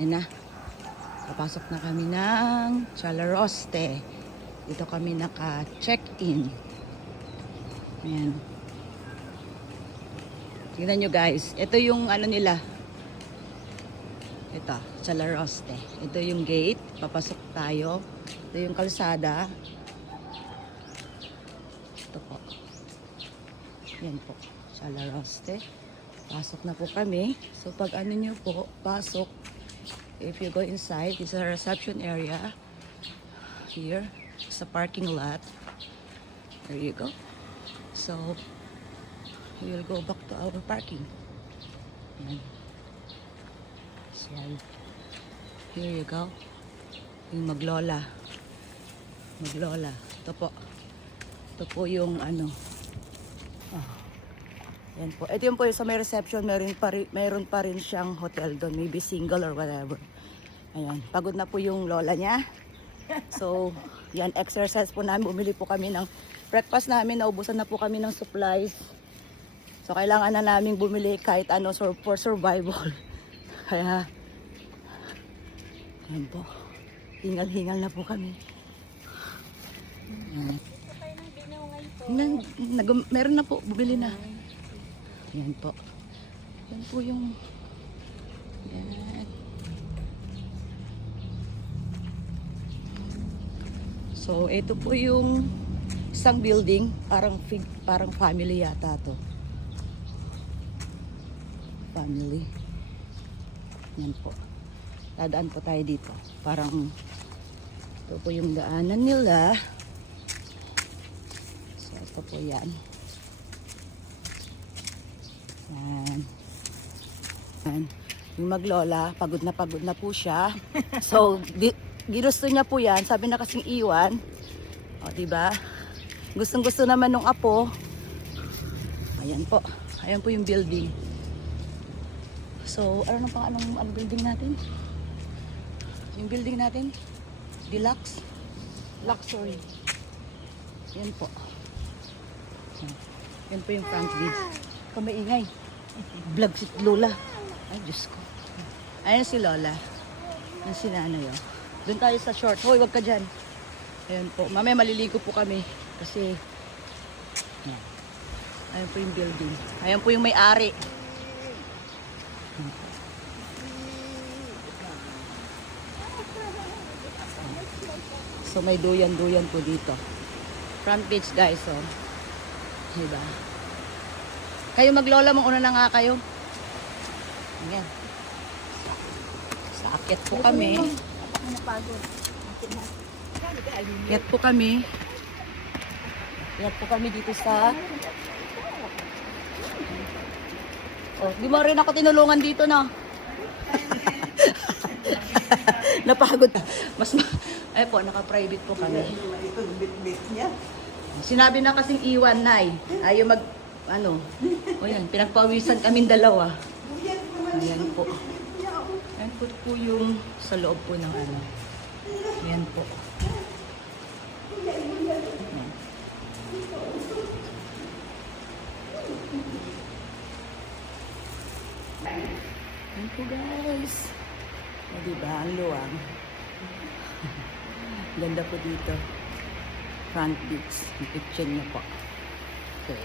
Ayun na. Papasok na kami ng Chalaroste. Dito kami naka-check-in. Ayan. Tingnan nyo guys. Ito yung ano nila. Ito, Chalaroste. Ito yung gate. Papasok tayo. Ito yung kalsada. Ito po. Yan po. Chalaroste. Pasok na po kami. So pag ano nyo po, pasok. If you go inside, this is a reception area. Here, it's a parking lot. There you go. So, we will go back to our parking. Ayan. So, here you go. Yung Maglola. Maglola. Ito po. Ito po yung ano. Yan po. Ito yung po sa may reception. Mayroon pa rin siyang hotel doon. Maybe single or whatever. Ayan. Pagod na po yung lola niya. So, yan. Exercise po namin. Bumili po kami ng breakfast namin. Naubusan na po kami ng supplies. So, kailangan na namin bumili kahit ano for survival. Kaya, yan po. Hingal-hingal na po kami. Meron na po. Bumili na. Yan po. Yan po yung... Yan. So, ito po yung isang building. Parang family yata to. Family. Yan po. Dadaan po tayo dito. Parang ito po yung daanan nila. So, ito po yan. Yan. Yan. Yung Maglola, pagod na po siya. So, ginusto niya po yan. Sabi na kasing iwan. O, diba? Gustong-gusto naman nung apo. Ayan po. Ayan po yung building. So, anong building natin? Yung building natin? Deluxe? Luxury. Yan po. Yan po yung front gate. Ikaw maingay. Vlog si Lola. Ay, Diyos ko. Ayan si Lola. Ayan si nanay, oh. Doon tayo sa short. Hoy, wag ka dyan. Ayan po. Mamaya maliligo po kami. Kasi, ayan po yung building. Ayan po yung may-ari. So, may duyan-duyan po dito. Front page, guys, oh. Diba? Kayo Maglola, mauna na nga kayo. Ayan. Sa akyat po kami. Akyat po kami. Akyat po kami dito sa... Oh, di mo rin ako tinulungan dito, no? Napagod. Ay po, naka-private po kami. Sinabi na kasing iwan, Nay. Ayaw o yan, pinagpawisan kaming dalawa. Ayan po. Ayan po yung sa loob po ng ano. Ayan po. Ayan. Ayan po guys. O diba, ang luwang. Ganda po dito. Front beach. Yung kitchen niya po. Okay.